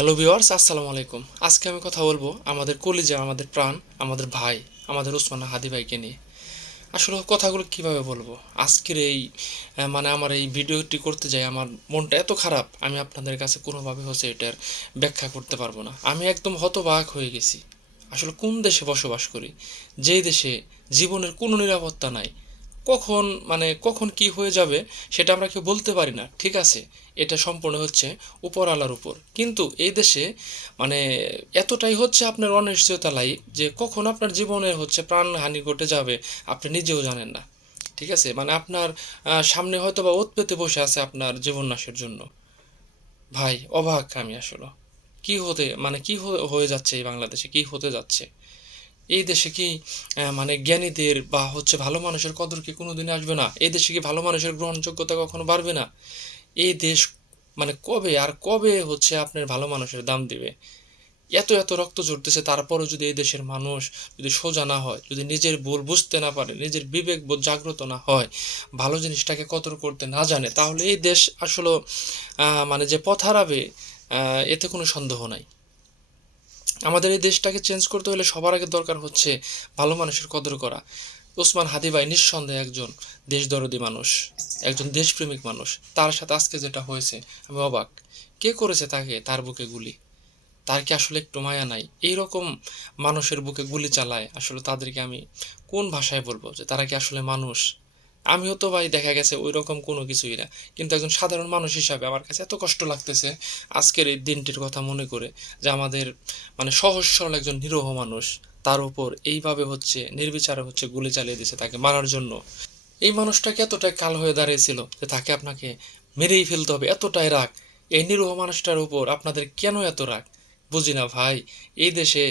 Hello viewers, আসসালামু আলাইকুম। আজকে আমি কথা বলবো আমাদের কলিজা, আমাদের প্রাণ, আমাদের ভাই, আমাদের ওসমান হাদি ভাইকে নিয়ে। আসলে কথাগুলো কিভাবে বলবো আজকের এই মানে আমার এই ভিডিওটি করতে যাই আমার মনটা এত খারাপ, আমি আপনাদের কাছে কোনোভাবে হচ্ছে এটার ব্যাখ্যা করতে পারবো না। আমি একদম হতবাক হয়ে গেছি। আসলে কোন দেশে বসবাস করি, যেই দেশে জীবনের কোনো নিরাপত্তা নাই। কখন কি হয়ে যাবে সেটা আমরা কেউ বলতে পারি না, ঠিক আছে? এটা সম্পূর্ণ হচ্ছে উপরওয়ালার উপর। কিন্তু এই দেশে মানে এতটাই হচ্ছে আপনার অনিশ্চয়তা লাইফ যে কখন আপনার জীবনের হচ্ছে প্রাণহানি ঘটে যাবে আপনি নিজেও জানেন না, ঠিক আছে? মানে আপনার সামনে হয়তো বা ওত পেতে বসে আছে আপনার জীবন নাশের জন্য। ভাই, অবাক আমি আসলে। হয়ে যাচ্ছে এই বাংলাদেশে, কি হতে যাচ্ছে এই দেশে? কি মানে জ্ঞানীদের বা হচ্ছে ভালো মানুষের কদর কি কোনোদিন আসবে না? এই দেশে কি ভালো মানুষের গ্রহণযোগ্যতা কখনো বাড়বে না? এই দেশ মানে কবে আর কবে হচ্ছে আপনার ভালো মানুষের দাম দিবে? এত এত রক্ত ঝরতেছে, তারপরও যদি এই দেশের মানুষ যদি সোজা না হয়, যদি নিজের ভুল বুঝতে না পারে, নিজের বিবেক বোধ জাগ্রত না হয়, ভালো জিনিসটাকে কদর করতে না জানে, তাহলে এই দেশ আসলে মানে যে পথ হারাবে, এতে কোনো সন্দেহ নাই। আমাদের এই দেশটাকে চেঞ্জ করতে হলে সবার আগে দরকার হচ্ছে ভালো মানুষের কদর করা। ওসমান হাদি ভাই নিঃসন্দেহে একজন দেশদরদি মানুষ, একজন দেশপ্রেমিক মানুষ। তার সাথে আজকে যেটা হয়েছে, আমি অবাক। কে করেছে তাকে, তার বুকে গুলি? তার কি আসলে একটু মায়া নাই? এইরকম মানুষের বুকে গুলি চালায়, আসলে তাদেরকে আমি কোন ভাষায় বলবো যে তারা কি আসলে মানুষ? আমিও তো ভাই দেখা গেছে ওই রকম কোনো কিছুই না, কিন্তু একজন সাধারণ মানুষ হিসাবে আমার কাছে এত কষ্ট লাগতেছে আজকের এই দিনটির কথা মনে করে, যে আমাদের মানে সহজ সরল একজন নিরীহ মানুষ, তার উপর এইভাবে হচ্ছে নির্বিচারে হচ্ছে গুলি চালিয়ে দিয়েছে তাকে মারার জন্য। এই মানুষটাকে এতটাই কাল হয়ে দাঁড়িয়েছিল যে তাকে আপনাকে মেরেই ফেলতে হবে, এতটাই রাগ এই নিরীহ মানুষটার উপর আপনাদের কেন এত রাগ? বুঝি না ভাই। এই দেশে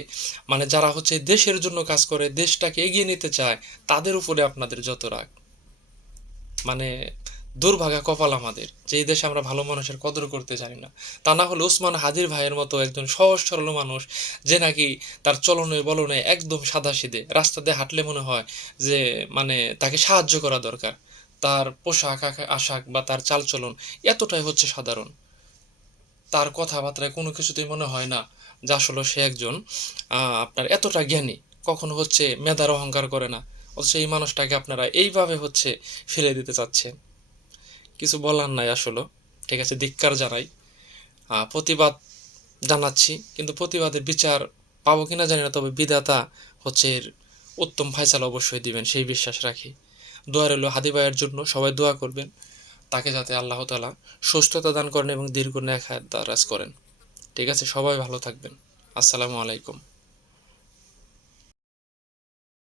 মানে যারা হচ্ছে দেশের জন্য কাজ করে, দেশটাকে এগিয়ে নিতে চায়, তাদের উপরে আপনাদের যত রাগ। মানে দুর্ভাগা কপাল আমাদের, যে এই দেশে আমরা ভালো মানুষের কদর করতে জানি না। তা না হলে ওসমান হাদির ভাইয়ের মতো একজন সহজ সরল মানুষ, যে নাকি তার চলনে বলনে একদম সাদাসিধে, রাস্তা দিয়ে হাঁটলে মনে হয় যে মানে তাকে সাহায্য করা দরকার, তার পোশাক আশাক বা তার চালচলন এতটাই হচ্ছে সাধারণ, তার কথাবার্তায় কোনো কিছুতেই মনে হয় না যে আসলে সে একজন আপনার এতটা জ্ঞানী। কখনো হচ্ছে মেধার অহংকার করে না, অথচ এই মানুষটাকে আপনারা এইভাবে হচ্ছে ফেলে দিতে চাচ্ছেন। কিছু বলার নাই আসলে, ঠিক আছে? ধিক্কার জানাই, প্রতিবাদ জানাচ্ছি, কিন্তু প্রতিবাদের বিচার পাবো কিনা জানি না, তবে বিধাতা হচ্ছে এর উত্তম ফায়সালা অবশ্যই দিবেন, সেই বিশ্বাস রাখি। দোয়া রইল হাদি ভাইয়ের জন্য, সবাই দোয়া করবেন তাকে যাতে আল্লাহ তাআলা সুস্থতা দান করেন এবং দীর্ঘ নেক হায়াত দারাজ করেন। ঠিক আছে, সবাই ভালো থাকবেন। আসসালামু আলাইকুম।